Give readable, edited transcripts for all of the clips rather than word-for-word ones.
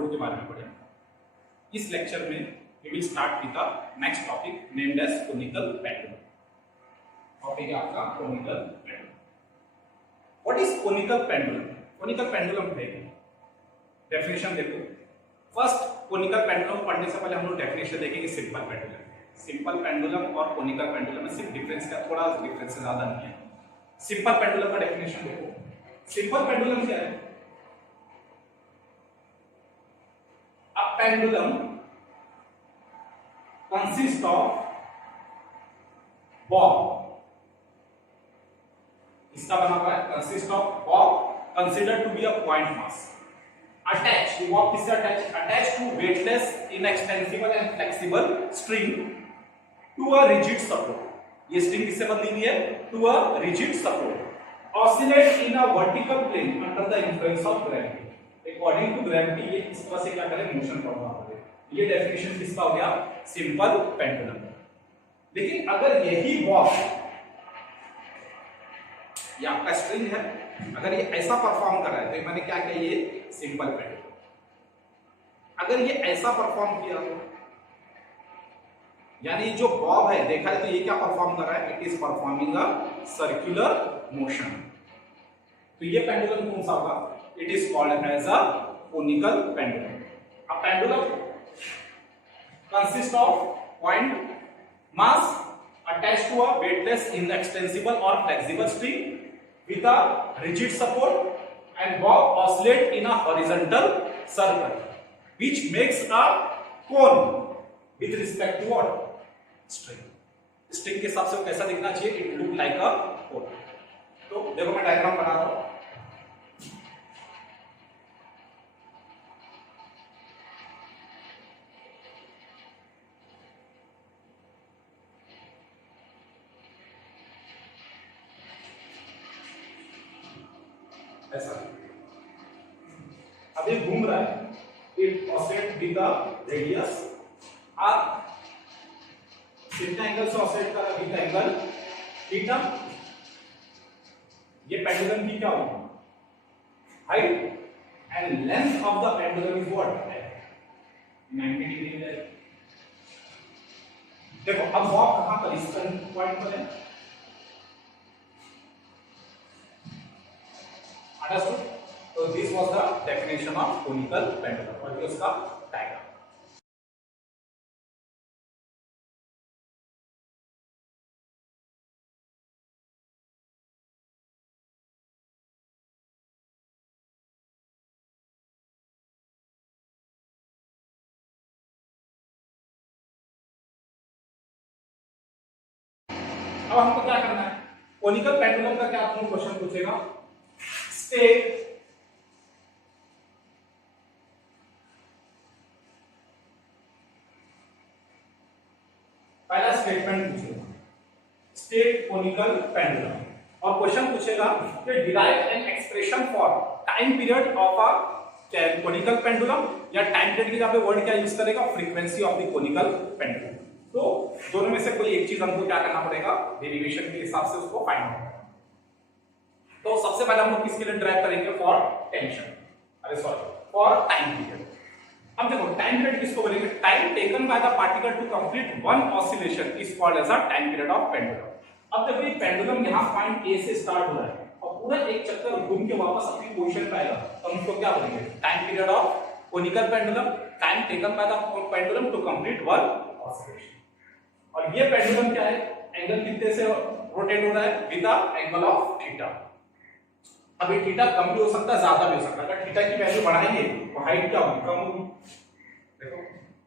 Board के बारे में पढ़े। इस लेक्चर में we will start with the next topic named as conical pendulum. Topic है आपका conical pendulum. What is conical pendulum? Conical pendulum है डेफिनेशन देखो। फर्स्ट, कोनिकल पेंडुलम पढ़ने से पहले हम लोग डेफिनेशन देखेंगे सिंपल पेंडुलम। सिंपल पेंडुलम और कोनिकल पेंडुलम में सिर्फ डिफरेंस क्या, थोड़ा डिफरेंस से ज्यादा नहीं है। सिंपल पेंडुलम का डेफिनेशन देखो। सिंपल पेंडुलम क्या है? A pendulum consist of bob, इसका बना हुआ है consist of bob considered to be a point mass attached, bob किससे attached to weightless inextensible and flexible string to a rigid support। ये स्ट्रिंग किससे बंधी हुई है? To a rigid support. Oscillate in a vertical plane under the influence of gravity. According to gravity ये इस तरह से क्या करे, मोशन प्रभाव करे। ये डेफिनेशन किसका हो गया? Simple pendulum. लेकिन अगर यही बॉब, ये आपका स्ट्रिंग है, अगर ये ऐसा परफॉर्म कर रहा है तो मैंने क्या किया, ये सिंपल पेंडुलम। अगर ये ऐसा परफॉर्म किया तो यानी जो बॉब है देखा है तो ये क्या परफॉर्म कर रहा है? It is performing a circular motion. तो ये पेंडुलम कौन सा होगा? It is called as a conical pendulum. A pendulum consist of point mass attached to a weightless inextensible or flexible string with a rigid support and bob oscillate in a horizontal circle which makes a cone with respect to what? String। String के हिसाब से कैसा दिखना चाहिए? It look like अ कोन। तो देखो मैं diagram बना रहा हूं। ऐसा अभी घूम रहा है, it oscillate with the radius R. कितना एंगल से ऑसिलेट कर रहा है? With angle theta. ये पेंडुलम की क्या होगी? Height. And length of the pendulum is what? 90 degree है। देखो अब बॉब कहां पर, इस पॉइंट पर है। Understood? So this was the definition of conical pendulum और ये उसका डायग्राम। अब हमको क्या करना है? कोनिकल पेंडुलम का क्या आपको क्वेश्चन पूछेगा? स्टेट पहला स्टेटमेंट पूछेगा, स्टेट कोनिकल पेंडुलम। और क्वेश्चन पूछेगा कि derive an expression for time period of a conical pendulum, या टाइम पीरियड की जगह पे वर्ड क्या यूज करेगा? Frequency of the conical pendulum. तो दोनों में से कोई एक चीज हमको क्या करना पड़ेगा? डेरिवेशन के हिसाब से उसको फाइंड आउट करना। तो सबसे पहले हम लोग किसके लिए ड्राइव करेंगे? फॉर टेंशन, अरे सॉरी, फॉर टाइम पीरियड। अब देखो टाइम पीरियड किसको बोलेंगे? Time taken by the particle to complete one oscillation is called as a time period of pendulum. अब देखो ये पेंडुलम यहां पॉइंट ए से स्टार्ट हो रहा है और पूरा एक चक्कर घूम के वापस अपनी पोजीशन पे आएगा, तो हम इसको क्या बोलेंगे? Time period of conical pendulum. Time taken by the pendulum to complete one oscillation. और ये पेंडुलम क्या है? एंगल कितने से रोटेट हो रहा है? With the angle of theta. अब ये थीटा कम भी हो सकता है, ज्यादा भी हो सकता है। अगर थीटा की वैल्यू बढ़ाएंगे तो हाइट क्या होगी? कम होगी। देखो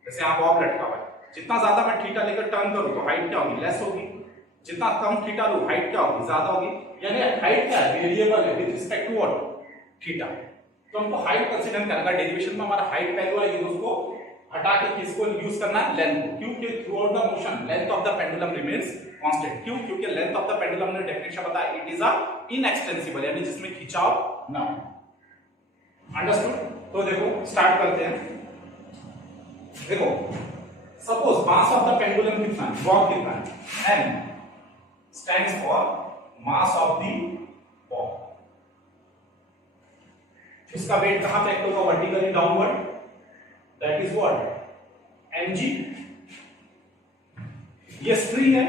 जैसे यहाँ बॉब लटका हुआ है, जितना ज्यादा मैं थीटा लेकर टर्न करूं तो हाइट क्या होगी? लेस होगी। जितना कम थीटा लूं हाइट क्या होगी? ज्यादा होगी। यानी हाइट क्या है? वेरिएबल है with respect to what? Theta. तो हमको हाइट कंसीडर करना है। डेरिवेशन में हमारा हाइट वैल्यू है, उसको हटा के किसको यूज करना है? लेंथ को। क्योंकि through out the motion length of the pendulum remains constant. क्यों? क्योंकि लेंथ ऑफ द पेंडुलम ने डेफिनेशन बताया, इट इज अ इनएक्सटेंसिबल, यानी जिसमें खिंचाव ना हो। अंडरस्टूड? तो देखो स्टार्ट करते हैं। देखो suppose mass of the pendulum कितना है? बॉब कितना है? N stands for mass of the bob. इसका वेट कहां पे एक्ट होगा? Vertically downward. That is what mg। ये स्ट्रिंग है,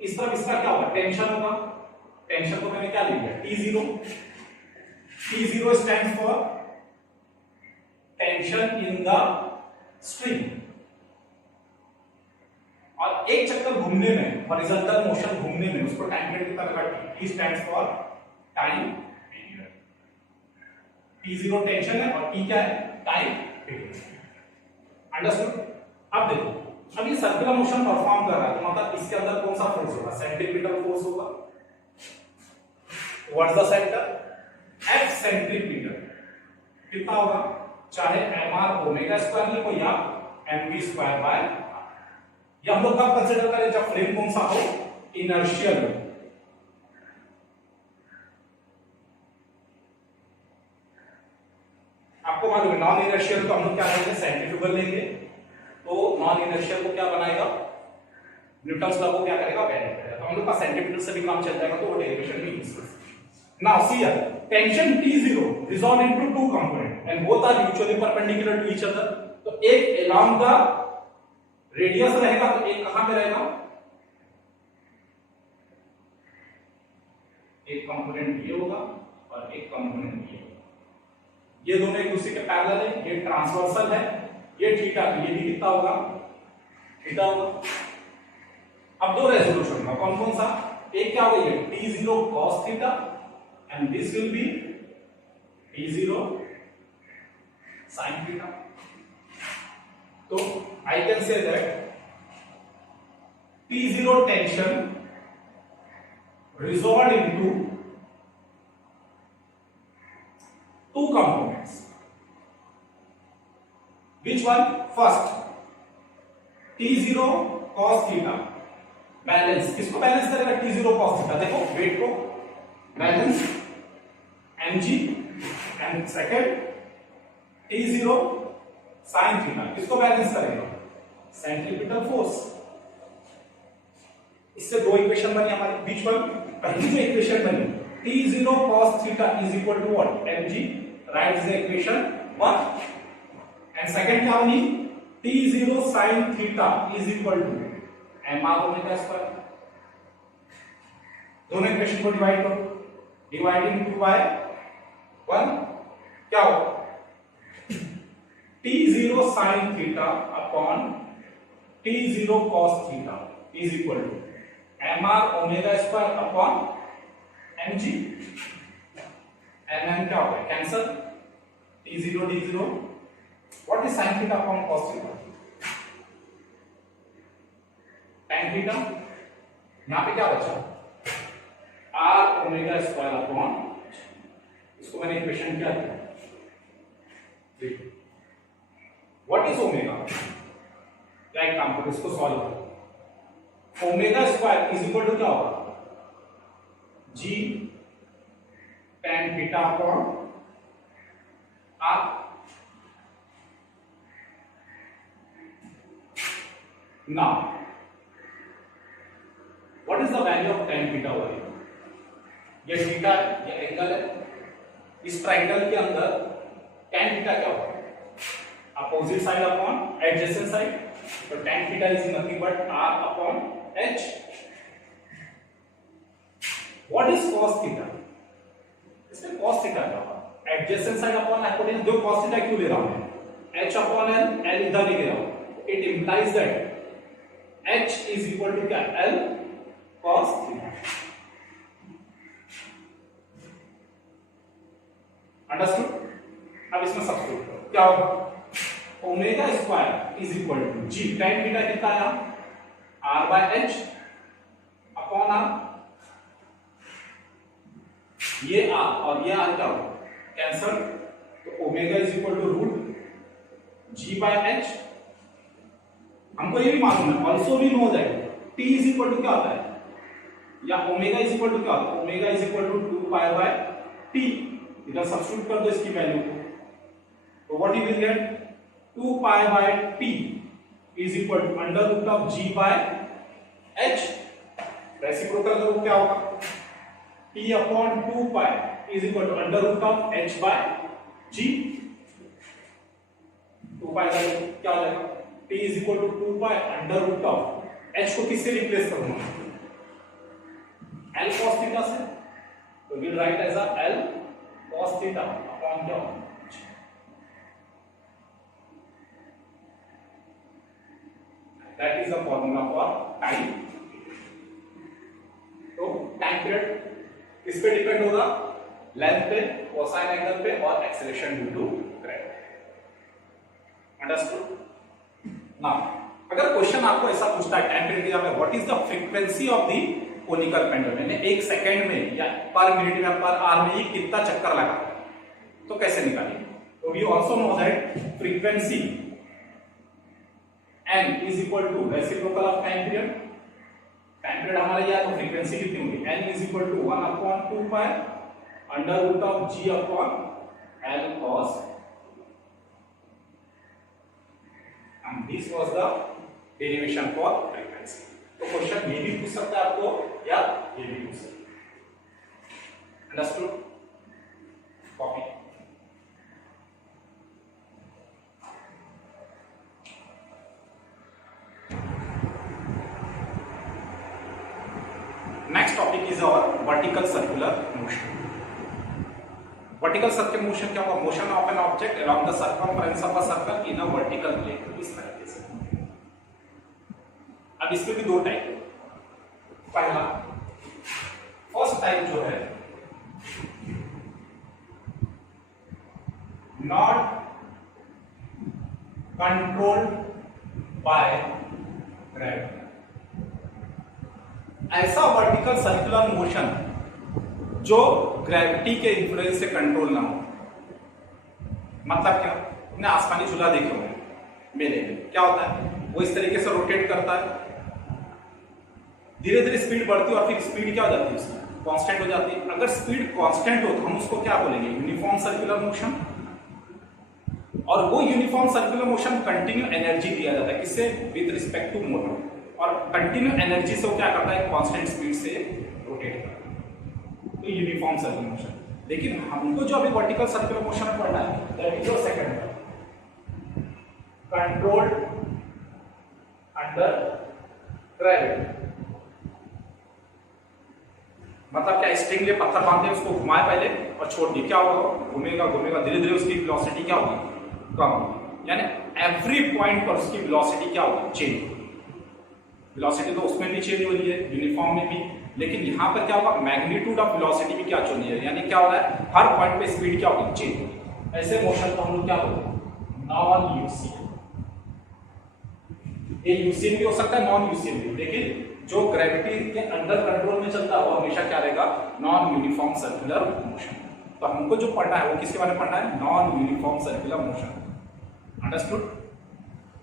इस तरफ इसका क्या होगा टेंशन होगा, टेंशन को मैंने क्या लिख दिया T0। T0 stands for tension in the string, और एक चक्कर घूमने में हॉरिजॉन्टल मोशन घूमने में उसको टाइम पीरियड की तरह काटते T stands for time period. T0 tension है और T क्या है टाइम पीरियड। अंडरस्टूड। अब देखो, अब ये सर्कुलर मोशन परफॉर्म कर रहा है तो मतलब इसके अंदर कौन सा फोर्स होगा सेंट्रीपिटल फोर्स होगा। What's the centre F centripetal कितना होगा, चाहे mr ओमेगा स्क्वायर लिखो या mv स्क्वायर बाय r। ये हम लोग कब कंसीडर करें जब फ्रेम कौन सा हो इनर्शियल हो। आपको मालूम है नॉन इनर्शियल तो हम लोग क्या करेंगे सेंट्रीफ्यूगल लेंगे, तो नॉन इनर्शियल को क्या बनाएगा न्यूटन्स लॉ को क्या करेगा बेंड करेगा, तो हम लोग का सेंटीमीटर से भी काम चल जाएगा, तो वो डेरिवेशन भी यूज कर सकते हैं। Now see here tension T0 resolved into two components and both are mutually perpendicular to each other। तो एक along the रेडियस रहेगा तो एक कहां पे रहेगा, एक कंपोनेंट ये होगा और एक कंपोनेंट ये होगा, ये दोनों एक दूसरे के पैरेलल है, ये ट्रांसवर्सल है, ये थीटा ये भी कितना होगा थीटा होगा। अब दो रेजोल्यूशन का कौन कौन सा, एक क्या होगा ये T0 cos theta and this will be T0 sin theta. तो I can say that T0 tension resolved into two components। Which one? First T0 cos theta balance, किसको बैलेंस करेगा T0 cos थीटा, देखो wait को balance mg, and second T0 sin theta किसको balance करेगा centripetal force. इससे दो equation बनी हमारी, बीच पर पहली जो इक्वेशन बनी T0 cos theta is equal to what mg, right is equation 1, and second क्या बनी T0 sin theta is equal to mr omega square. दोनों इक्वेशन को डिवाइड करो, डिवाइडिंग 2 बाय 1 क्या होगा T0 sin theta upon T0 cos theta is equal to mr omega square upon mg। mm क्या होगा cancel, T0 D0, what is sin theta upon cos theta tan theta, यहां पे क्या बचा r omega square upon, इसको मैंने equation क्या दिया देखो व्हाट इज ओमेगा, क्या एक काम करो इसको सॉल्व करो, omega square is equal to क्या होगा g tan theta upon r। Now what is the value of tan theta over here, ये थीटा है ये एंगल है, इस ट्रायंगल के अंदर tan थीटा क्या होगा opposite side upon adjacent side, तो tan theta is nothing but r upon h। What is cos theta, इसमें cos थीटा क्या होगा एडजेसेंट साइड अपॉन हाइपोटेन्यूज, जो cos थीटा क्यों ले रहा हूं h अपॉन l, l इधर लेके जाओ, it implies that h is equal to क्या l cos थीटा। अंडरस्टूड। अब इसमें सब्स्टिट्यूट करो क्या होगा omega square is equal to g tan theta कितना आया r by h upon r, ये r और ये r क्या होगा कैंसल, तो omega is equal to root g by h। हमको ये भी मालूम है also we know that t is equal to क्या होता है या ओमेगा इज इक्वल टू क्या होता है, omega is equal to 2 pi by t, इधर सब्स्टिट्यूट कर दो इसकी वैल्यू को, तो what you will get 2 pi by t is equal to under root of g by h। Reciprocal करो क्या होगा t upon 2 pi is equal to under root of h by g। 2 pi क्या हो जाएगा, t is equal to 2 pi under root of h को किससे replace करूंगा, l cos theta से, तो will write as a l cos theta upon क्या, that is the formula for time. तो टाइम पीरियड किस पे डिपेंड होगा, लेंथ पे, कोसाइन एंगल पे और acceleration due to gravity. Understood. Now अगर क्वेश्चन आपको ऐसा पूछता है टाइम पीरियड में what is the frequency of the conical pendulum, यानी एक सेकंड में या पर मिनट में पर आवर में ये कितना चक्कर लगा, तो कैसे निकालेंगे, तो we also know that frequency n is equal to reciprocal of time period, time period हमारा यह है तो फ्रीक्वेंसी कितनी होगी, n is equal to 1 upon 2 pi under root of g upon l cos, and this was the derivation for frequency। तो question ये भी पूछ सकता है आपको या ये भी पूछ सकता है। Understood, copy. Next topic is our vertical circular motion। Vertical circular motion क्या होगा, motion of an object along the circumference of a circle in a vertical plane, इस तरीके से। अब इसमें भी दो टाइप है, पहला फर्स्ट टाइप जो है नॉट कंट्रोल्ड बाय ग्रेविटी, ऐसा वर्टिकल सर्कुलर मोशन जो ग्रेविटी के इन्फ्लुएंस से कंट्रोल ना हो। मतलब क्या, आपने आसमानी झूला देखे होंगे मेले में, क्या होता है वो इस तरीके से रोटेट करता है, धीरे धीरे स्पीड बढ़ती है और फिर स्पीड क्या हो जाती है उसकी कांस्टेंट हो जाती है। अगर स्पीड कांस्टेंट हो तो हम उसको क्या बोलेंगे, यूनिफॉर्म सर्कुलर मोशन। और वो uniform circular motion continue energy दिया जाता है, किससे, विद रिस्पेक्ट टू मोटर, और कंटिन्यू एनर्जी से वो क्या करता है, कांस्टेंट स्पीड से रोटेट करता है, तो यूनिफॉर्म सर्कुलर मोशन। लेकिन हमको जो अभी वर्टिकल सर्कुलर मोशन पढ़ना है that is your second controlled under gravity. मतलब क्या, स्ट्रिंग ले पत्थर बांधे उसको घुमाए पहले और छोड़ दिए, क्या होगा, घूमेगा घूमेगा, धीरे धीरे उसकी वेलोसिटी क्या होगी, कम होगी, यानी एवरी पॉइंट पर उसकी वेलोसिटी क्या होगी, चेंज। वेलोसिटी तो उसमें भी चेंज हो रही है यूनिफॉर्म में भी, लेकिन यहाँ पर क्या होगा, मैग्नीट्यूड ऑफ वेलोसिटी भी क्या चेंज है, यानी क्या हो रहा है, हर पॉइंट पे स्पीड क्या होगी, चेंज होगी। ऐसे मोशन को हम लोग क्या बोलते हैं, नॉन यूसीएन। ये यूसीएन भी हो सकता है, नॉन यूसीएन भी, लेकिन जो ग्रेविटी के अंडर कंट्रोल में चलता है वो हमेशा क्या रहेगा, नॉन यूनिफॉर्म सर्कुलर मोशन। तो हमको जो पढ़ना है वो किसके बारे में पढ़ना है, non uniform circular motion. Understood.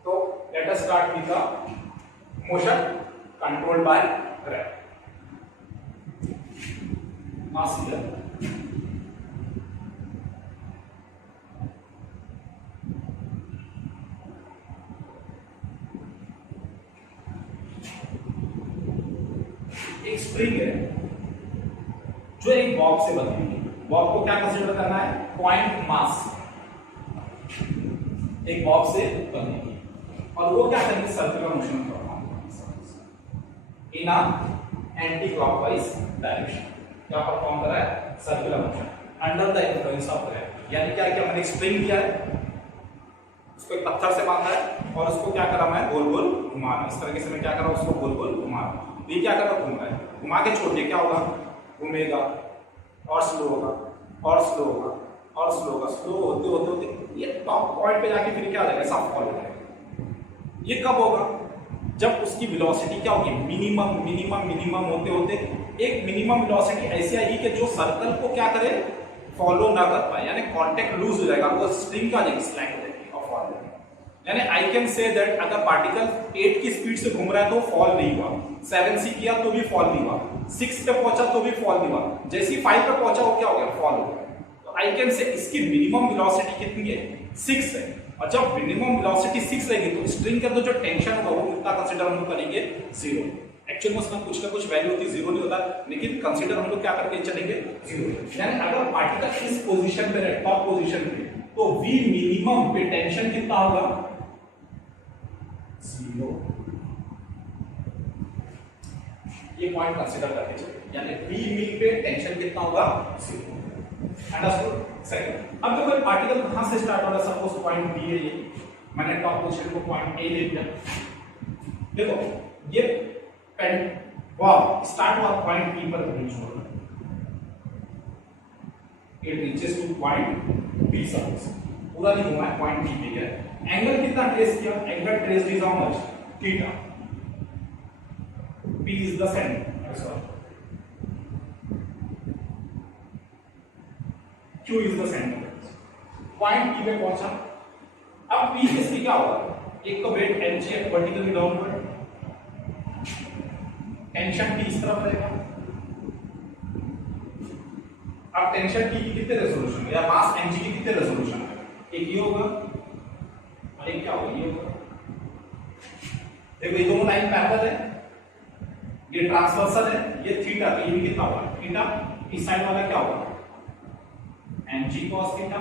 तो let us start with the motion controlled by gravity. Mass here, एक स्प्रिंग है जो एक बॉब से बनी है, बॉब को क्या कंसीडर करना है, पॉइंट मास, एक बॉब से बनी है, और वो क्या करेंगे, सर्कुलर मोशन परफॉर्म करेंगे इन अ एंटी क्लॉकवाइज डायरेक्शन। क्या परफॉर्म कर रहा है, circular motion under the influence of gravity. यानी क्या है कि हमने स्प्रिंग लिया है, उसको एक पत्थर से बांधा है और उसको क्या करा, मैं गोल गोल घुमा रहा हूं, इस तरीके से मैं क्या कर रहा हूं, उसको गोल गोल घुमा रहा हूं। ये क्या कर रहा है, घूम रहा है, घुमा के छोड़ दिया, क्या होगा, घूमेगा और स्लो होगा और स्लो होगा और स्लो होगा, स्लो होते होते होते ये टॉप पॉइंट पे जाके फिर क्या हो जाएगा, सब फॉल हो जाएगा। ये कब होगा, जब उसकी वेलोसिटी क्या होगी, मिनिमम मिनिमम मिनिमम होते होते एक मिनिमम वेलोसिटी ऐसी आएगी कि जो सर्कल को क्या करे, फॉलो ना कर पाए, यानी कांटेक्ट लूज हो जाएगा, वो स्ट्रिंग क्या हो जाएगी, स्लैंग हो जाएगी और फॉल हो जाएगी। यानी आई कैन से दैट अगर पार्टिकल 8 की स्पीड से घूम रहा है तो फॉल नहीं हुआ, 7c किया तो भी फॉल नहीं हुआ, 6 पे पहुंचा तो भी फॉल नहीं हुआ, जैसे ही 5 पे पहुंचा वो क्या हो गया, फॉल हो गया। तो आई कैन से इसकी मिनिमम वेलोसिटी कितनी है, 6 है, और जब मिनिमम वेलोसिटी 6 रहेगी तो स्ट्रिंग के अंदर जो टेंशन होगा वो कितना कंसीडर हम लोग करेंगे, 0। एक्चुअली में उसमें कुछ ना कुछ वैल्यू होती, 0 नहीं होता, लेकिन कंसीडर हम लोग क्या करके चलेंगे, 0। यानी अगर पार्टिकल इस पोजीशन पे है, टॉप पोजीशन पे, तो V मिनिमम पे टेंशन कितना होगा 0। ये पॉइंट कंसीडर करके चलिए, यानी V मिन पे टेंशन कितना होगा 0। अंडरस्टूड। सेकंड, अब देखो पार्टिकल कहां से स्टार्ट हो रहा है, सपोज पॉइंट B है, ये मैंने टॉप पोजीशन को पॉइंट A ले लिया। देखो ये पेन बॉल स्टार्ट हुआ पॉइंट P पर रीच हो रहा है, it reaches two point B suppose, पूरा नहीं घुमा है, पॉइंट P पे गया। एंगल कितना ट्रेस किया, angle trace is how much theta, P is the center, sorry, Q is the center। Point P पे पहुंचा, अब P इसकी क्या होगा, एक तो वेट mg है वर्टिकली डाउनवर्ड, टेंशन T इस तरफ रहेगा। अब टेंशन T की कितने रेजोल्यूशन है, या मास mg की कितने रेजोल्यूशन है, एक ये होगा और एक क्या होगा, ये होगा। देखो ये दोनों लाइन पैरेलल है, ये ट्रांसवर्सल है, ये थीटा, तो ये भी कितना होगा थीटा, इस साइड वाला क्या होगा mg cos theta,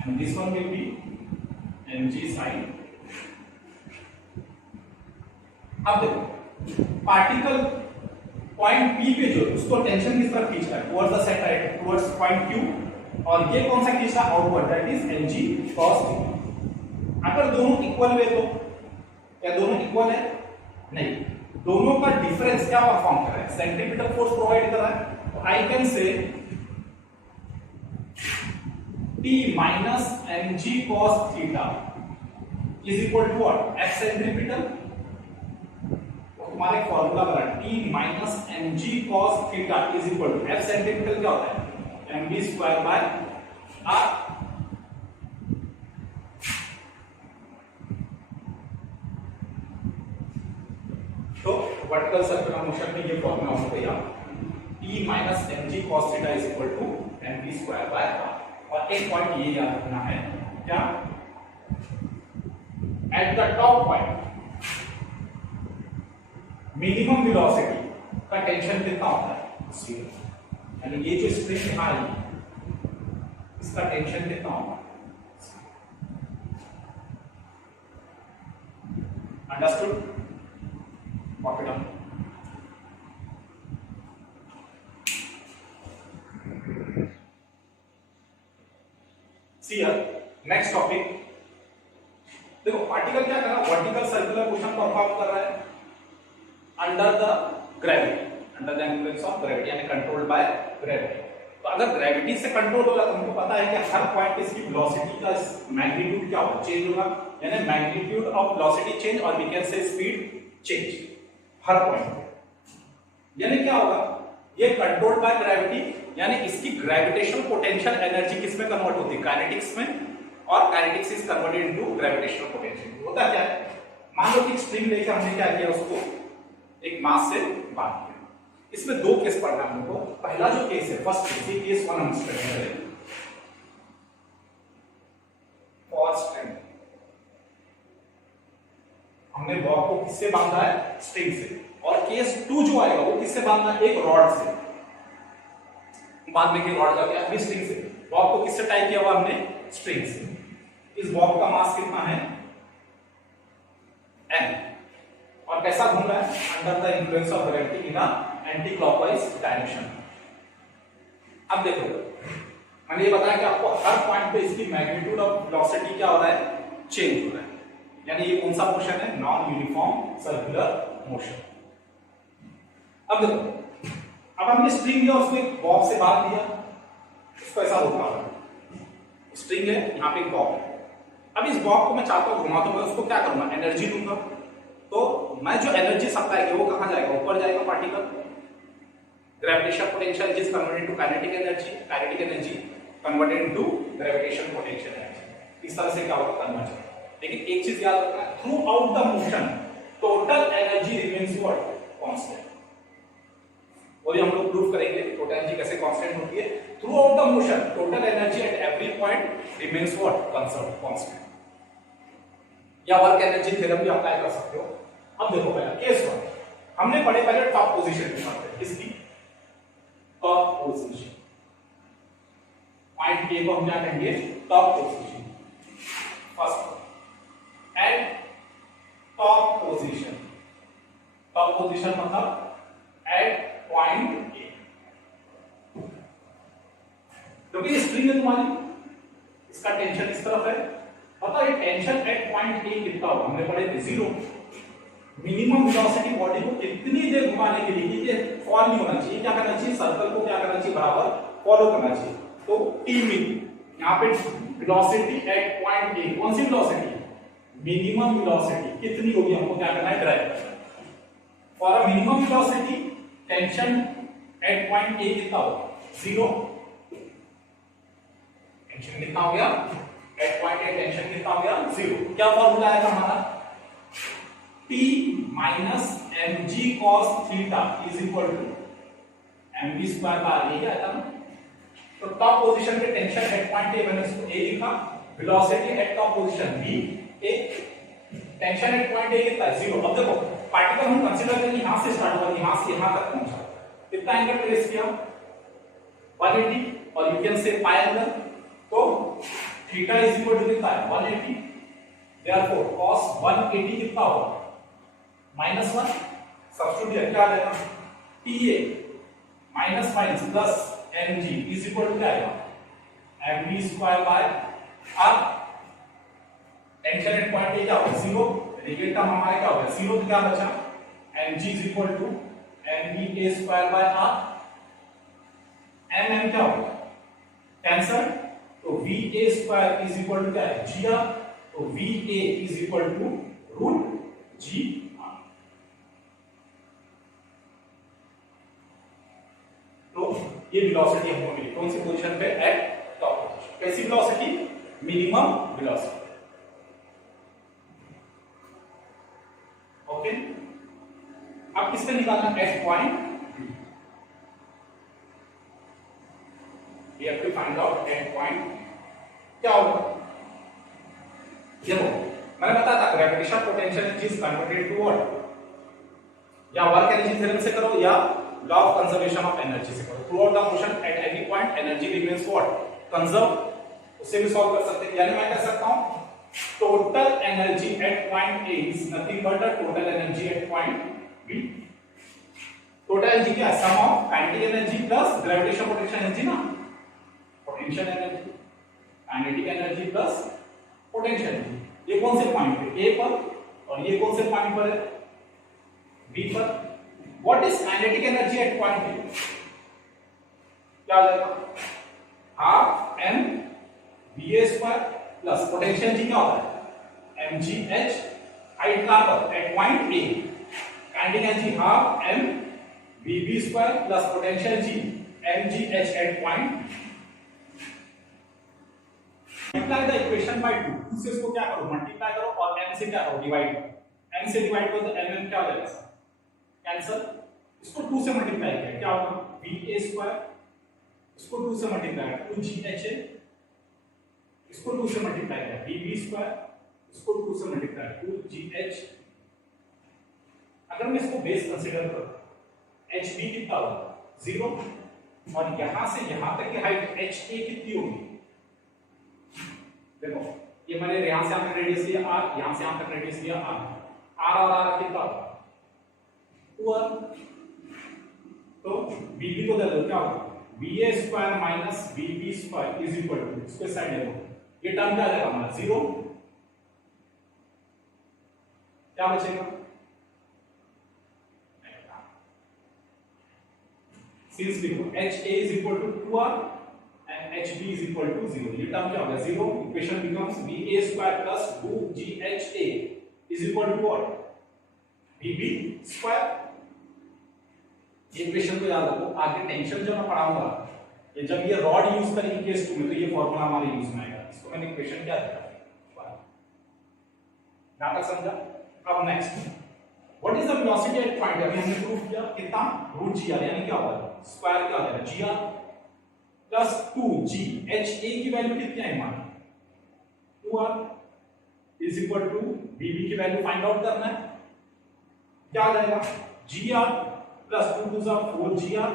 and this one will be mg sin। अब देखो पार्टिकल पॉइंट P पे जो उसको टेंशन किस तरफ खींच रहा है, towards the centre, towards point Q, और ये कौन सा खींच रहा है outward, that is mg cos theta. अगर दोनों इक्वल हुए तो क्या दोनों इक्वल है, नहीं, दोनों का डिफरेंस क्या परफॉर्म कर रहा है, सेंट्रीपिटल फोर्स प्रोवाइड कर रहा है। तो I can say T minus mg cos theta is equal to what, F centripetal। तुम्हारे फॉर्मूला बना T minus mg cos theta is equal to F centripetal क्या होता है mv square by r। तो वर्टिकल सर्कुलर मोशन में ये formula हो गया T minus mg cos theta is equal to mv square by r। और एक पॉइंट ये याद रखना है, क्या at the top point minimum velocity का टेंशन कितना होता है 0, यानी ये जो स्प्रिंग है इसका टेंशन कितना होगा, understood, copy down. See here, next topic। देखो पार्टिकल क्या कर रहा है, वर्टिकल सर्कुलर मोशन परफॉर्म कर रहा है under the gravity, under the influence of gravity, यानी कंट्रोल्ड बाय ग्रेविटी। तो अगर ग्रेविटी से कंट्रोल होगा तो हमको पता है कि हर पॉइंट इसकी वेलोसिटी का मैग्नीट्यूड क्या होगा, चेंज होगा, यानी मैग्नीट्यूड ऑफ वेलोसिटी चेंज, और we can say speed change हर पॉइंट। यानी क्या होगा, ये कंट्रोल्ड बाय ग्रेविटी, यानी इसकी ग्रेविटेशनल पोटेंशियल एनर्जी किस में कन्वर्ट होती है, काइनेटिक्स में, और kinetics is converted into gravitational potential. होता क्या है, मान लो कि स्ट्रिंग लेकर हमने क्या किया, उसको एक मास से बांध दिया। इसमें दो केस पढ़ना है हमको। पहला जो केस है, फर्स्ट केस, ये केस 1 हम स्टडी करें, फॉर स्ट्रिंग हमने बॉब को किससे बांधा है, स्ट्रिंग से, और केस 2 जो आएगा वो किससे बांधना है, एक रॉड से। बाद में की रॉड का क्या, स्ट्रिंग से। बॉब को किससे टाई किया हुआ हमने, स्ट्रिंग से। इस बॉब का मास कितना है m, और कैसा घूम रहा है, under the influence of gravity in a anti clockwise direction. अब देखो मैंने ये बताया कि आपको हर पॉइंट पे इसकी मैग्नीट्यूड ऑफ वेलोसिटी क्या हो रहा है, चेंज हो रहा है, यानी ये कौन सा मोशन है, नॉन यूनिफॉर्म सर्कुलर मोशन। अब देखो, अब हमने स्ट्रिंग लिया, उसको एक बॉब से बांध दिया, उसको ऐसा रोका हुआ स्ट्रिंग है, यहाँ पे एक बॉब है। अब इस बॉब को मैं चाहता हूँ घुमा, तो मैं उसको क्या करूंगा, एनर्जी दूंगा। तो मैं जो एनर्जी सप्लाई किया वो कहाँ जाएगा, ऊपर जाएगा particle. Gravitational potential is converted to kinetic energy, kinetic energy converted into gravitational potential energy. इस तरह से क्या होगा, कन्वर्जन। लेकिन एक चीज याद रखना, through out the motion total energy remains what, constant. और ये हम लोग प्रूव करेंगे टोटल एनर्जी कैसे कांस्टेंट होती है। Through out the motion total energy at every point remains what, constant. या वर्क एनर्जी थ्योरम भी अप्लाई कर सकते हो। अब देखो पहला केस 1 हमने पढ़े, पहले टॉप पोजीशन की बात है, इसकी टॉप पोजीशन, पॉइंट ए को हम क्या कहेंगे, top position. First eight top position, top position मतलब एट पॉइंट ए, क्योंकि स्ट्रिंग है तुम्हारी, इसका टेंशन इस तरफ है, बताओ ये टेंशन एट पॉइंट ए कितना होगा, हमने पढ़े थे 0। मिनिमम वेलोसिटी बॉडी को कितनी देर घुमाने के लिए, ये फॉल नहीं होना चाहिए, क्या करना चाहिए, सर्कल को क्या करना चाहिए, बराबर फॉलो करना चाहिए। तो टी मिन यहाँ पे वेलोसिटी एट पॉइंट ए, कौन सी वेलोसिटी, मिनिमम वेलोसिटी कितनी होगी, हमको क्या करना है, ड्राइव करना। For a minimum velocity tension at point A कितना होगा, 0। टेंशन कितना हो गया, एट पॉइंट ए टेंशन कितना हो गया, 0। क्या फॉर्मूला आएगा हमारा, T minus mg cos theta is equal to mv square bar, यही आता ना। तो टॉप पोजीशन पे टेंशन एट पॉइंट ए, मैंने इसको a लिखा, velocity at top position v a, tension at point A कितना है, 0। अब देखो पार्टिकल हम कंसीडर करेंगे यहां से स्टार्ट हुआ, यहां से यहां तक पहुंचा, कितना एंगल ट्रेस किया, 180, और you can say pi angle, तो थीटा इज इक्वल टू कितना है, 180। देयरफॉर cos 180 कितना होगा, -1, सब्स्टिट्यूट क्या आ जाएगा, TA minus minus plus mg is equal to क्या आएगा, mv square by r। Tension at point A क्या होगा, 0, ये टर्म हमारा क्या होगा, 0, तो क्या बचा, mg is equal to mva square by r। mm क्या होगा, कैंसल, तो va square is equal to क्या है, gr, तो va is equal to root g। ये वेलोसिटी हमको मिली कौन सी पोजीशन पे, एट टॉप पोजीशन। कैसी वेलोसिटी, मिनिमम वेलोसिटी। ओके, अब किससे निकालना, at point B, we have to find out at point. क्या होगा, देखो मैंने बताया था gravitation potential energy is converted to what, या वर्क एनर्जी थ्योरम से करो या law of conservation of energy से करो। Through out the motion at any point energy remains what, conserve, उससे भी सॉल्व कर सकते हैं। यानी मैं कह सकता हूं total energy at point A is nothing but the total energy at point B. Total energy क्या है, sum of kinetic energy plus gravitational potential energy ना, potential energy, kinetic energy plus potential energy. ये कौन से point पे, ए पर, और ये कौन से पॉइंट पर है, बी पर। What is kinetic energy at point A? क्या आ जाएगा, half m va square plus potential जी क्या होता है, mgh, हाइट कहां पर, at point A। Kinetic energy half m vb square plus potential जी mgh at point. Multiply the equation by 2 से इसको क्या करो, मल्टीप्लाई करो, और m से क्या करो, डिवाइड करो। m से डिवाइड करो तो mm क्या हो जाएगा, कैंसल। इसको 2 से मल्टीप्लाई किया क्या होगा, va स्क्वायर, इसको 2 से मल्टीप्लाई किया 2gha, इसको 2 से मल्टीप्लाई किया vb स्क्वायर, इसको 2 से मल्टीप्लाई 2gh। अगर मैं इसको बेस कंसीडर करूं, hb कितना होगा, 0, और यहां से यहां तक की हाइट ha कितनी होगी, देखो ये मैंने यहां से यहां तक रेडियस लिया r, यहां से यहां तक रेडियस लिया r, और r कितना होगा, 2r। तो bb को दे दो, क्या होगा, va square minus vb square is equal to, इसको साइड ले लो, ये टर्म क्या आ जाएगा हमारा, 0। क्या बचेगा, सिंस लिखो ha is equal to 2r and hb is equal to 0, ये टर्म क्या हो गया, 0। Equation becomes va square plus 2gha is equal to what, vb square. ये इक्वेशन को याद रखो, आगे टेंशन जो मैं पढ़ाऊंगा, ये जब ये रॉड यूज करेंगे केस 2 में, तो ये फॉर्मूला हमारे यूज में आएगा। इसको मैंने इक्वेशन क्या दिया, नाटक समझा। अब next, what is the velocity at point, अभी हमने प्रूव किया कितना, रूट जी आर, यानी क्या होगा, स्क्वायर क्या हो जाएगा, G R plus 2g ha की वैल्यू कितनी आई मान, 2r is equal to bb की वैल्यू फाइंड आउट करना है, क्या आ जाएगा, gr plus 2 2 4gr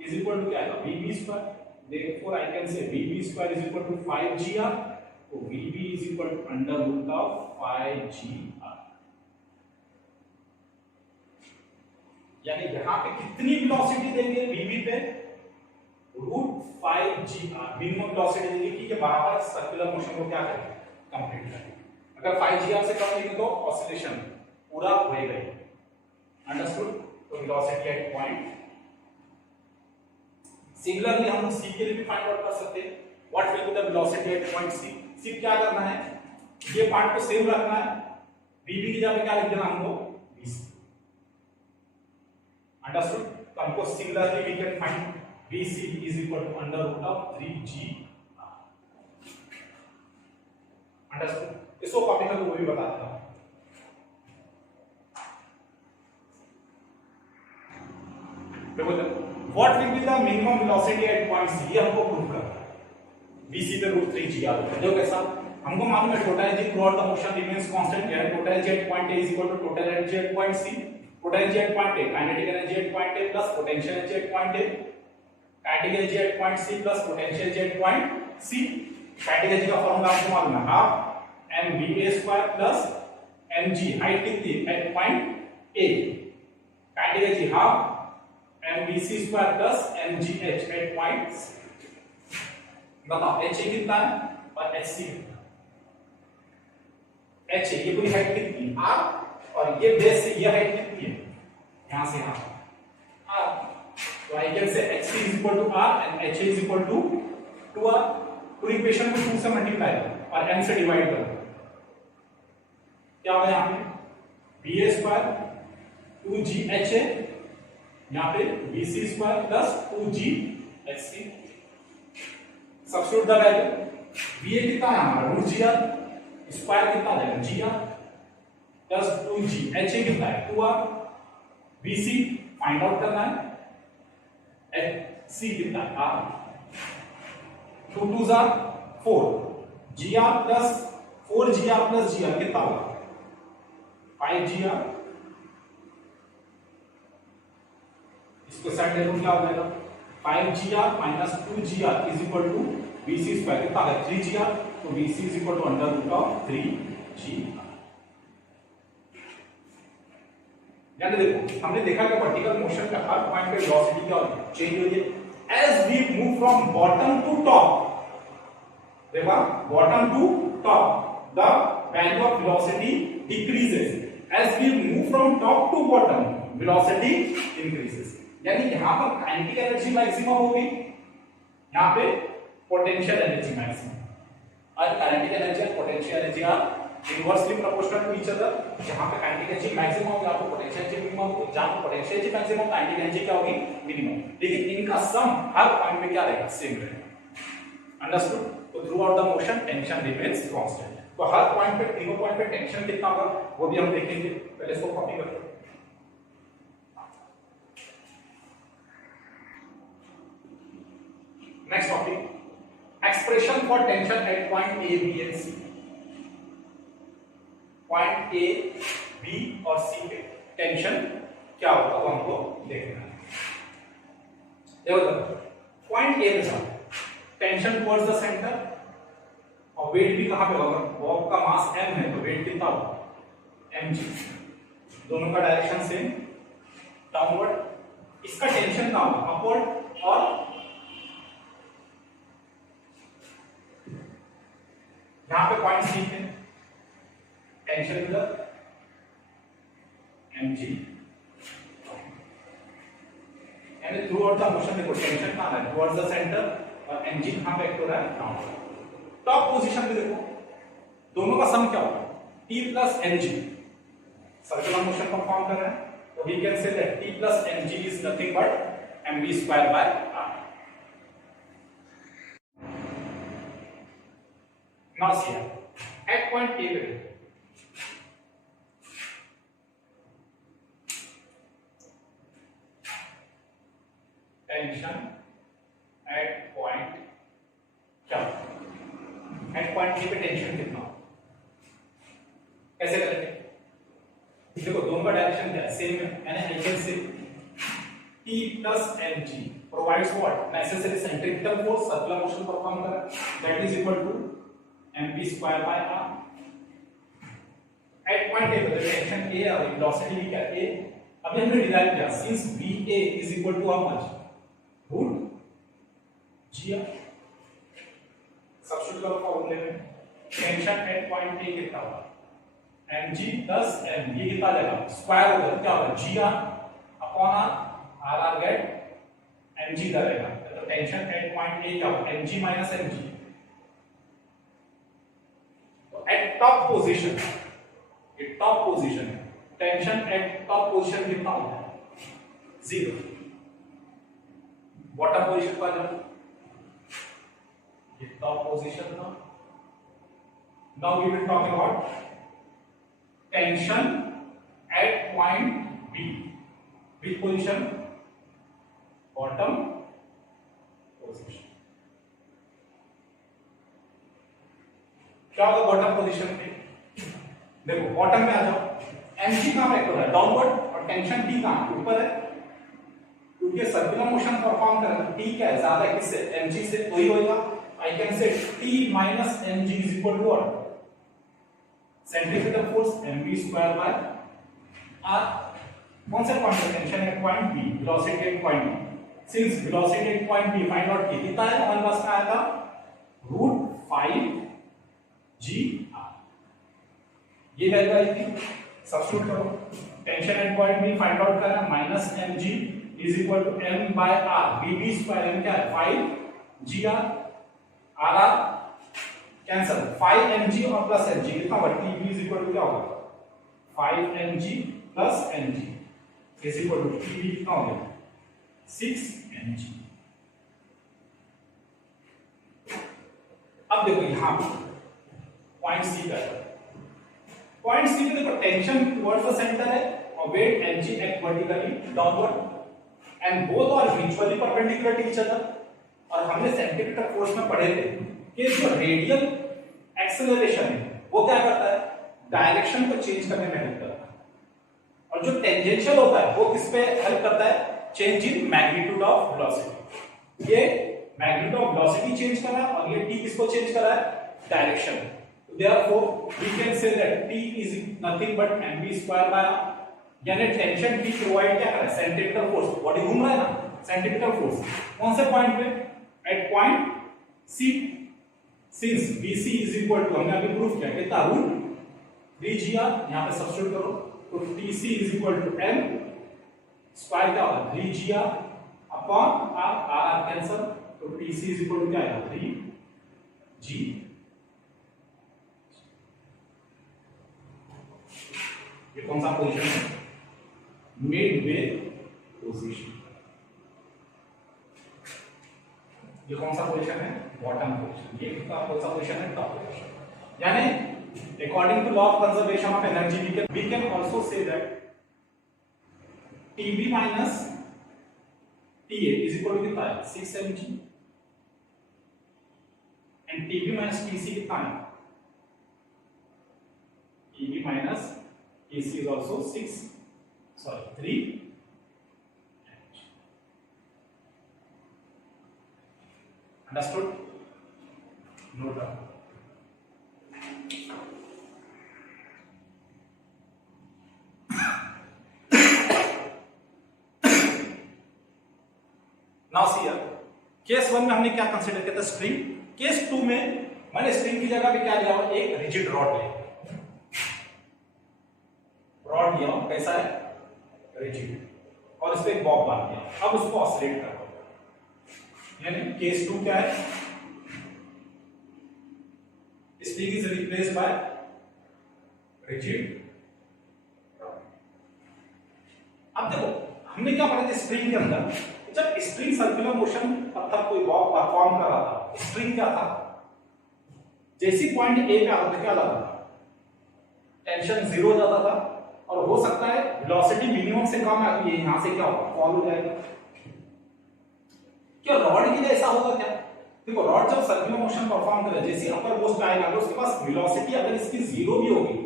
is equal to क्या आएगा, vb square. Therefore I can say vb square is equal to 5gr तो VB is equal to under root of 5GR, यानी यहां पे कितनी वेलोसिटी देंगे VB पे, रूट 5GR मिनिमम वेलोसिटी देंगे कि ये बराबर सर्कुलर मोशन को क्या करेगा, कंप्लीट करेगा। अगर 5GR से कम देंगे तो ऑसिलेशन पूरा होएगा ही, अंडरस्टूड। तो वेलोसिटी एट पॉइंट, सिमिलरली हम C के लिए भी फाइंड आउट कर सकते हैं। What will be the velocity at point C। सिर्फ क्या करना है, ये पार्ट को सेम रखना है, VB की जगह क्या लिख देना हमको, VC, अंडरस्टूड। तो हमको similarly we can find VC is equal to under root of 3GR, understood. इसको कॉपी करके वो भी बता देता हूं। What will be the minimum velocity at point C, ये हमको प्रूव करना है। VC पे रूट 3GR होगा, जो कैसा हमको मालूम है total energy throughout the motion remains constant, यानी total energy at point A is equal to total energy at point C। Total energy at point A, kinetic energy at point A plus potential energy at point A, kinetic energy at point C plus potential energy at point C। Kinetic energy का formula आपको मालूम है, half mva² plus mg, height कितनी at point A, kinetic energy half mvc² plus mgh at point C। बताओ h कितना है और hc कितना है। h ये पूरी हाइट कितनी है r, और ये बेस से ये हाइट कितनी है, यहां से यहां r। तो I can say hc is equal to r and h is equal to 2r। पूरी इक्वेशन को 2 से मल्टीप्लाई करो और m से डिवाइड करो, क्या होगा यहां पे va² 2gh है, यहां पे vc² plus 2gHc। Substitute the value, va कितना है हमारा रूट gr, स्क्वायर कितना आ जाएगा gr प्लस 2g, ha कितना है 2r, vc फाइंड आउट करना है, hc कितना है r, 2 2s are 4, gr plus 4gr plus gr कितना होगा 5gr, इसको साइड ले लो क्या हो जाएगा 5gr minus 2gr is equal to vc square कितना है 3gr, तो vc is equal to under root of 3gr। यानी देखो हमने देखा कि वर्टिकल मोशन का हर पॉइंट पे वेलोसिटी क्या चेंज हो रही है as we move from bottom to top. देखा bottom to top the value of velocity decreases, as we move from top to bottom velocity increases. यानी यहां पर काइनेटिक एनर्जी मैक्सिमम होगी, यहां पे पोटेंशियल एनर्जी मैक्सिमम, और काइनेटिक एनर्जी और potential energy are inversely proportional to each other. जहां पे काइनेटिक एनर्जी मैक्सिमम होगी, आपको पोटेंशियल एनर्जी मिनिमम होगी, जहां पे potential energy maximum kinetic energy क्या होगी मिनिमम, लेकिन इनका सम हर पॉइंट पे क्या रहेगा सेम रहेगा, अंडरस्टूड। तो through out the motion tension remains constant. तो हर पॉइंट पे तीनों पॉइंट पे टेंशन कितना होगा वो भी हम देखेंगे, पहले इसको कॉपी करते हैं। Next topic, expression for tension at point A B and C. Point A B और सी पे टेंशन क्या होगा वो हमको देखना है। देखो पॉइंट ए पे था टेंशन टुवर्ड्स द सेंटर, और वेट भी कहां पे होगा, बॉब का मास m है तो वेट कितना होगा mg, दोनों का डायरेक्शन सेम डाउनवर्ड। इसका टेंशन कहां होगा अपवर्ड, और यहां पे पॉइंट सी पे टेंशन इधर mg, यानी थ्रू आउट द मोशन देखो टेंशन कहां है टुवर्ड्स द सेंटर, और mg कहां पे एक्ट हो रहा है डाउनवर्ड। टॉप पोजीशन पे देखो दोनों का सम क्या होगा t plus mg, circular motion perform कर रहा है, तो we can say that t plus mg is nothing but mv square by r। Now see at point a पे टेंशन एट पॉइंट क्या, एट पॉइंट ए पे tension कितना, कैसे करेंगे, देखो दोनों का डायरेक्शन क्या है सेम है, यानी I can say T plus mg provides what necessary centripetal force, circular motion perform कर रहा है, that is equal to mv square by r। At point A tension A और वेलोसिटी भी क्या a। अभी हमने डिराइव किया since va is equal to how much root g। Substitute करो फॉर्मूले में, टेंशन एट पॉइंट ए कितना होगा mg प्लस m, ये कितना आ जाएगा स्क्वायर होगा तो क्या होगा gr upon r, r get mg का रहेगा। तो टेंशन एट पॉइंट ए क्या होगा mg माइनस mg। तो एट टॉप पोजीशन, ये टॉप पोजीशन है, टेंशन एट टॉप पोजीशन कितना होता है 0। बॉटम पोजीशन पर जाओ, ये टॉप पोजीशन था। Now we will talk about tension at point B, which position bottom position। क्या होगा बॉटम पोजीशन पे, देखो बॉटम में आ जाओ, mg कहां पे है डाउनवर्ड और टेंशन t कहां ऊपर है, क्योंकि सर्कुलर मोशन परफॉर्म कर रहा है t क्या है ज्यादा है किससे mg से, वही होगा। I can say t minus mg is equal to what centrifugal force mv square by r। कौन सा पॉइंट है tension at point B, velocity at point B. Since velocity at point B find out की कितना है, हमारे पास क्या आया था रूट 5 g r, ये वैल्यू आई थी। सब्स्टिट्यूट करो, tension at point B find out करना minus mg is equal to m bye r, bb square m क्या है 5 gr, rr कैंसिल 5 mg और प्लस mg कितना होगा tb इज इक्वल टू क्या होगा 5 mg plus mg is equal to tb कितना हो गया 6 mg। अब देखो यहां पॉइंट सी का है, पॉइंट सी पे देखो टेंशन टुवर्ड्स द सेंटर है और weight mg act vertically downward and both are mutually perpendicular to each other. और हमने सेंट्रीफ्यूगल फोर्स में पढ़े थे कि जो रेडियल एक्सेलरेशन है वो क्या करता है डायरेक्शन को चेंज करने में हेल्प करता है, और जो टेंजेंशियल होता है वो किस पे हेल्प करता है change in magnitude of velocity. ये मैग्नीट्यूड ऑफ वेलोसिटी चेंज कर रहा है और ये t किसको चेंज कर रहा है direction. Therefore, we can say that T is nothing but mv square by r, यानी टेंशन T प्रोवाइड क्या कर रहा है सेंट्रीफ्यूगल फोर्स, बॉडी घूम रहा है ना सेंट्रीफ्यूगल फोर्स कौन से पॉइंट पे at point C। Since BC is equal to हमने अभी प्रूफ किया कितना रूट 3gr, यहां पे सब्स्टिट्यूट करो तो TC is equal to m square क्या होगा 3gr upon r, r cancel तो TC इज इक्वल टू क्या आएगा 3g। ये कौन सा पोजीशन है मिडवे पोजीशन। ये कौन सा पोजीशन है बॉटम पोजीशन। ये कितना कौन सा पोजीशन है टॉप पोजीशन। यानी according to law of conservation of energy we can also say that TB minus TA is equal to कितना है 6 mg and TB minus TC कितना है TB minus AC is also 3 understood? Note down. Now see here, case 1 में हमने क्या consider किया था string, case 2 में मैंने स्ट्रिंग की जगह पे क्या लिया एक रिजिड रॉड लिया, रॉड लिया कैसा है रिजिड और इस पे एक बॉब बांध दिया। अब उसको ऑसिलेट करो, यानी केस 2 क्या है string is replaced by rigid. अब देखो हमने क्या पढ़ा था स्ट्रिंग के अंदर, जब स्ट्रिंग सर्कुलर मोशन तब कोई बॉब परफॉर्म कर रहा था स्ट्रिंग क्या था जैसी पॉइंट ए पे आता था क्या लगा टेंशन 0 हो जाता था और हो सकता है वेलोसिटी मिनिमम से कम आती है, यहां से क्या होगा फॉल हो जाएगा। क्या रॉड के लिए ऐसा होगा क्या? देखो रॉड जब सर्कुलर मोशन परफॉर्म करे जैसे अपर मोस्ट आएगा तो उसके पास वेलोसिटी अगर इसकी 0 भी होगी,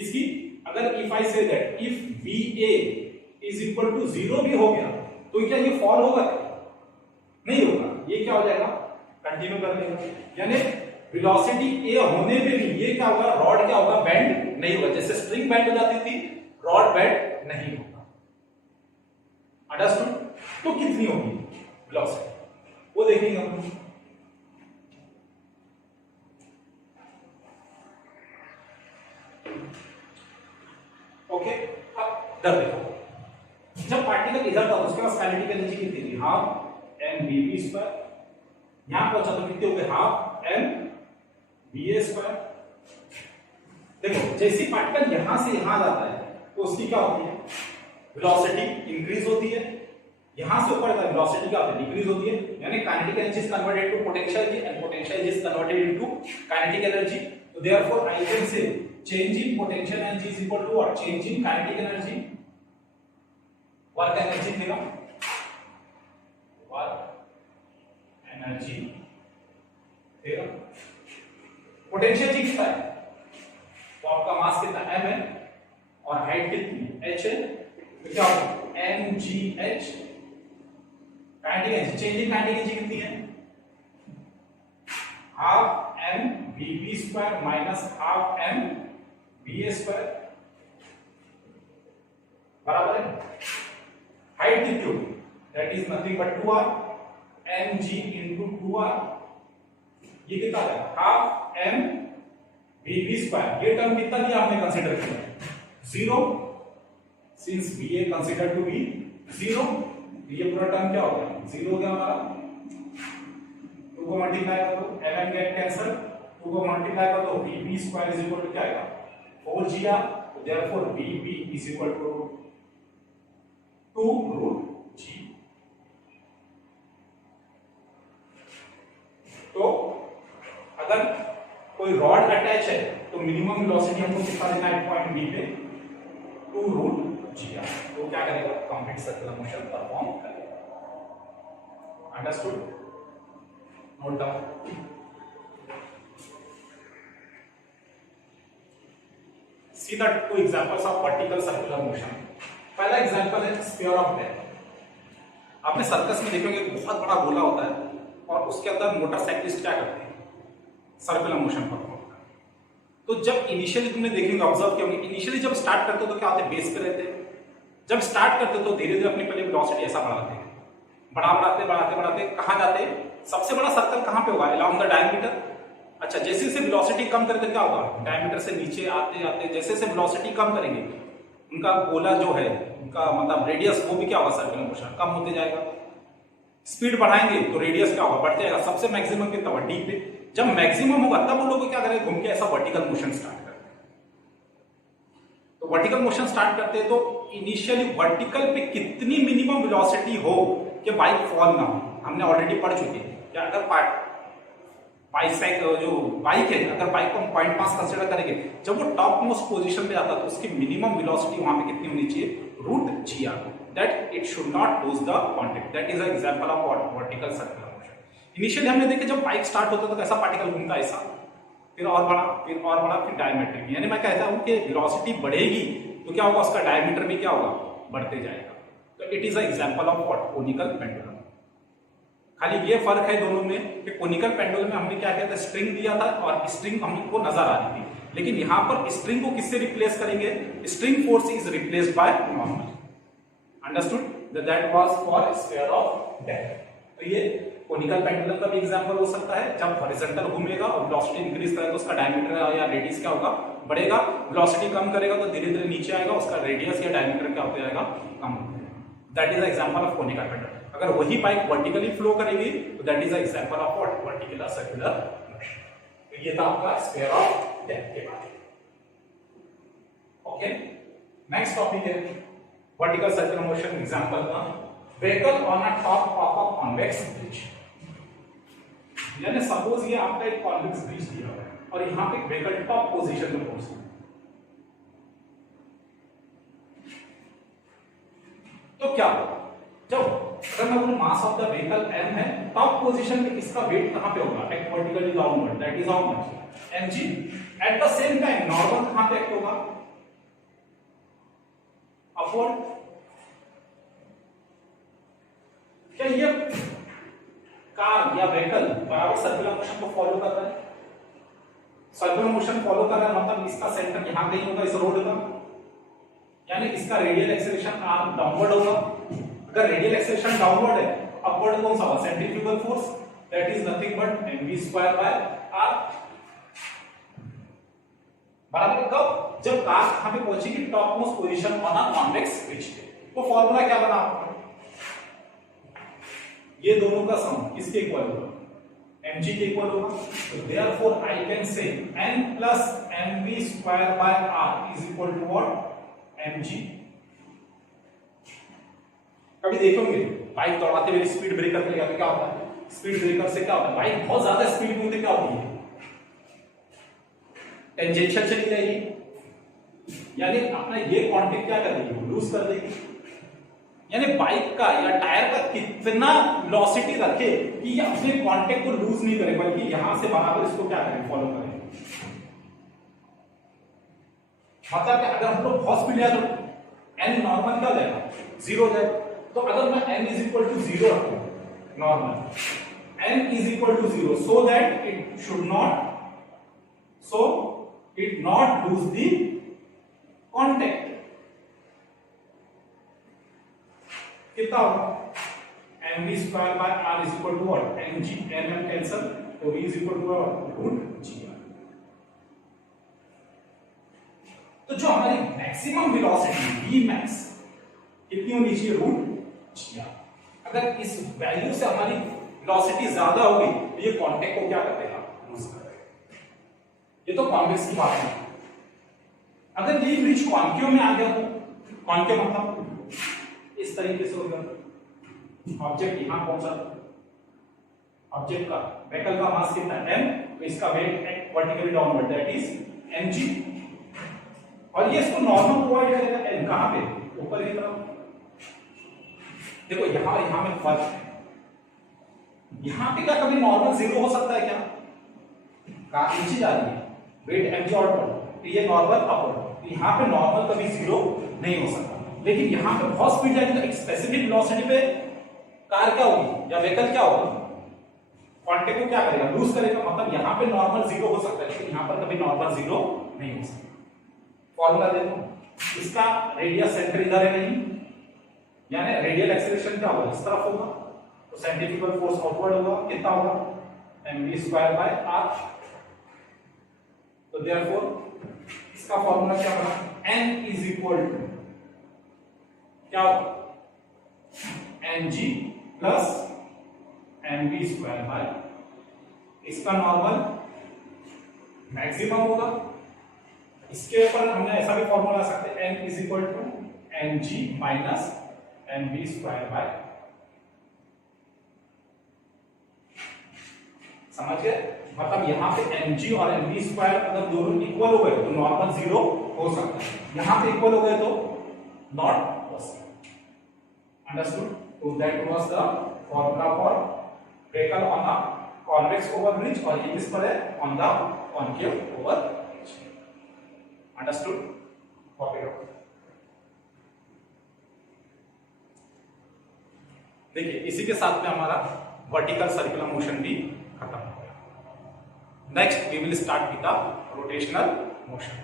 इसकी अगर if I say that if va is equal to 0 भी हो गया तो क्या ये फॉल होगा? नहीं होगा, ये क्या हो जाएगा कंटिन्यू कर लेगा। यानी वेलोसिटी ए होने पे भी ये क्या होगा, रॉड क्या होगा, बेंड नहीं होगा। जैसे स्प्रिंग बेंड हो जाती थी, रॉड बेंड नहीं होगा। अंडरस्टूड? तो कितनी होगी वेलोसिटी वो देखेंगे हम। ओके, अब इधर देखो, जब पार्टिकल इधर था उसके पास काइनेटिक एनर्जी कितनी थी, half M B B square. यहां पहुंचा तो कितनी हो गई, half M B A square. देखो जैसे पार्टिकल यहां से यहां जाता है तो उसकी क्या होती है, वेलोसिटी इंक्रीज होती है। यहां से ऊपर जाता है वेलोसिटी क्या होती है, डिक्रीज होती है। यानी kinetic energy is converted to potential energy and potential energy is converted into kinetic energy. तो therefore I can say change in potential energy is equal to what, change in kinetic energy, work energy देगा, work energy देगा। Potential जी कितना है, तो आपका मास कितना m है और हाइट कितनी h है, तो क्या होगा mgh। Kinetic energy, change in kinetic energy कितनी है, half m vb square minus half m B square बराबर है। हाइट कितनी होगी, that is nothing but 2r mg into 2r। ये कितना है, हाफ m vb स्क्वायर। ये टर्म कितना दिया हमने कंसीडर किया, 0, since va consider to be 0, ये पूरा टर्म क्या हो गया, 0 हो गया हमारा। 2 को मल्टीप्लाई कर दो, mm गेट कैंसिल, 2 को मल्टीप्लाई कर दो, vb square is equal to क्या आएगा, 4gr। तो therefore vb is equal to 2 root g। तो अगर कोई रॉड अटैच है तो मिनिमम वेलोसिटी हमको कितना देना है पॉइंट बी पे, 2 रूट जी आर। तो क्या करेगा, कंप्लीट सर्कुलर मोशन परफॉर्म करेगा। Understood? Note down. See the two examples of vertical circular motion। पहला एग्जांपल है स्फीयर ऑफ डेथ। आपने सर्कस में देखेंगे बहुत बड़ा गोला होता है और उसके अंदर मोटरसाइकिलिस्ट क्या करते हैं, सर्कुलर मोशन परफॉर्म करते हैं। तो जब इनिशियली तुमने देखेंगे, ऑब्जर्व किया होंगे, इनिशियली जब स्टार्ट करते हो तो क्या होते हैं, बेस पे रहते हैं। जब स्टार्ट करते तो धीरे धीरे अपनी पहले वेलोसिटी ऐसा बढ़ाते हैं, बढ़ाते बढ़ाते बढ़ाते कहां जाते हैं, सबसे बड़ा सर्कल कहां पे होगा, अलोंग द डायमीटर। अच्छा, जैसे जैसे वेलोसिटी कम करते क्या होगा, डायमीटर से नीचे आते आते जैसे जैसे वेलोसिटी कम करेंगे उनका गोला जो है, उनका मतलब रेडियस, वो भी क्या होगा, सर्कुलर मोशन कम होते जाएगा। स्पीड बढ़ाएंगे तो रेडियस क्या होगा, बढ़ते जाएगा। सबसे मैक्सिमम कितना होगा, डी पे। जब मैक्सिमम होगा तब वो लोग क्या करेंगे, घूम के ऐसा वर्टिकल मोशन स्टार्ट करते हैं। तो वर्टिकल मोशन स्टार्ट करते हैं तो इनिशियली वर्टिकल पे कितनी मिनिमम वेलोसिटी हो कि बाइक फॉल ना हो, हमने ऑलरेडी पढ़ चुके हैं। क्या अगर बाइसाइकिल जो बाइक है, अगर बाइक को हम 0.5 कंसीडर करेंगे, जब वो टॉप मोस्ट पोजीशन पे जाता है तो उसकी मिनिमम वेलोसिटी वहां पे कितनी होनी चाहिए, root G R, that it should not lose the contact. That is an example of vertical circular motion. Initially हमने देखे जब बाइक स्टार्ट होता है तो कैसा पार्टिकल घूमता है, ऐसा, फिर और बड़ा, फिर और बड़ा, फिर डायमीटर। यानी मैं कहता हूं कि वेलोसिटी बढ़ेगी तो क्या होगा, उसका डायमीटर भी क्या होगा, बढ़ते जाएगा। तो it is an example of what, conical pendulum. खाली ये फर्क है दोनों में कि कोनिकल पेंडुलम में हमने क्या किया था, स्ट्रिंग दिया था और स्ट्रिंग हमको नजर आ रही थी, लेकिन यहां पर स्ट्रिंग को किससे रिप्लेस करेंगे, string force is replaced by normal. Understood? That was for sphere of death. तो ये कोनिकल पेंडुलम का भी एग्जांपल हो सकता है, जब हॉरिजॉन्टल घूमेगा और वेलोसिटी इंक्रीज करेगा तो उसका डायमीटर या रेडियस क्या होगा, बढ़ेगा। वेलोसिटी कम करेगा तो धीरे धीरे नीचे आएगा, उसका रेडियस या डायमीटर क्या होता जाएगा, कम। That is example of conical pendulum. अगर वही बाइक वर्टिकली फ्लो करेगी तो that is example of what, vertical circular motion. तो ये था आपका स्फीयर ऑफ डेथ के बारे में। ओके, नेक्स्ट टॉपिक है वर्टिकल सर्कुलर मोशन एग्जांपल का, vehicle on a top of a convex bridge. यानी सपोज ये आपका एक कॉन्वेक्स ब्रिज दिया हुआ है और यहां पे व्हीकल टॉप पोजीशन में पहुंच गया, तो क्या होगा, जब अगर मैं बोलूं मास ऑफ द व्हीकल m है, टॉप पोजीशन में इसका वेट कहां पे होगा, act vertically downward, that is how much, mg। At the same time normal कहां पे एक्ट होगा, अपवर्ड। क्या ये कार या व्हीकल बराबर सर्कुलर मोशन को फॉलो कर रहा है, सर्कुलर मोशन फॉलो कर रहा है मतलब इसका सेंटर यहां कहीं होगा इस रोड का, यानी इसका रेडियल एक्सेलरेशन आर डाउनवर्ड होगा। अगर रेडियल एक्सेलरेशन डाउनवर्ड है तो अपवर्ड कौन सा होगा, centrifugal force, that is nothing but mv²/r। बराबर कब, जब कार यहां पे पहुंचेगी top most position on a convex bridge पे। तो फॉर्मूला क्या बना आपका, ये दोनों का सम किसके इक्वल होगा, mg के इक्वल होगा। तो देयरफॉर आई कैन से n plus mv²/r is equal to what, mg। कभी देखोगे बाइक दौड़ाते हुए स्पीड ब्रेकर पे क्या होता है, स्पीड ब्रेकर से क्या होता है, बाइक बहुत ज्यादा स्पीड में होती क्या होती है, टेंजेंशियल चली जाएगी, यानी अपना ये कांटेक्ट क्या कर देगी, लूज कर देगी। यानी बाइक का या टायर का कितना वेलोसिटी रखे कि ये अपने कांटेक्ट को लूज नहीं करे, बल्कि यहां से बराबर इसको क्या करें, फॉलो करें। मतलब कि अगर हम लोग बहुत स्पीड है तो n नॉर्मल क्या हो जाएगा, 0 हो जाएगा। तो अगर मैं n इज इक्वल टू 0 रखूं, normal n is equal to 0 so that it should not lose the contact, कितना होगा, mv²/r is equal to what, mg, mm cancel, तो v is equal to what, √gr। तो जो हमारी maximum velocity v max कितनी होनी चाहिए, √gr। अगर इस वैल्यू से हमारी वेलोसिटी ज्यादा होगी तो ये कांटेक्ट को क्या कर देगा, लूज कर देगा। ये तो कॉन्वेक्स की बात है। अगर ये ब्रिज कॉन्केव में आ गया तो, कॉन्केव मतलब इस तरीके से होगा, ऑब्जेक्ट यहां पहुंचा, ऑब्जेक्ट का व्हीकल का मास कितना है m, तो इसका weight vertically downward that is mg, और ये इसको नॉर्मल प्रोवाइड करेगा n कहां पे, ऊपर की तरफ। देखो यहां में फर्क है, यहां पे क्या कभी नॉर्मल 0 हो सकता है क्या, कार नीचे जा रही है, वेट mg आउटवर्ड, तो ये नॉर्मल अपवर्ड, यहां पे नॉर्मल कभी 0 नहीं हो सकता। लेकिन यहां पे बहुत स्पीड जाएगी तो एक स्पेसिफिक वेलोसिटी पे कार क्या होगी या व्हीकल क्या होगा, कांटेक्ट को क्या करेगा, लूज करेगा। मतलब यहां पे नॉर्मल 0 हो सकता है लेकिन यहां पर कभी नॉर्मल 0 नहीं हो सकता। फॉर्मूला देखो, इसका रेडियस सेंटर इधर है कहीं, यानी रेडियल एक्सेलरेशन क्या होगा, इस तरफ होगा, तो सेंट्रीफ्यूगल फोर्स आउटवर्ड होगा, कितना होगा, mv²/r। तो देयरफॉर इसका फॉर्मूला क्या बना, n इज इक्वल टू क्या होगा, mg प्लस mv²/, इसका नॉर्मल मैक्सिमम होगा। इसके ऊपर हमने ऐसा भी फॉर्मूला ला सकते हैं, n is equal to mg minus mv²/, समझ गए। मतलब यहां पे mg और mv² अगर दोनों इक्वल हो गए तो नॉर्मल 0 हो सकता है, यहां पे इक्वल हो गए तो not possible. Understood? So that was the formula for vehicle on a convex over bridge, और ये किस पर है, on the concave over bridge। Understood? Copy करो। देखिए इसी के साथ में हमारा वर्टिकल सर्कुलर मोशन भी खत्म हो गया। Next we will start with the rotational motion.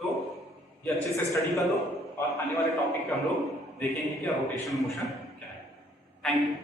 तो ये अच्छे से स्टडी कर लो और आने वाले टॉपिक पे हम लोग देखेंगे कि रोटेशनल मोशन क्या है। Thank you.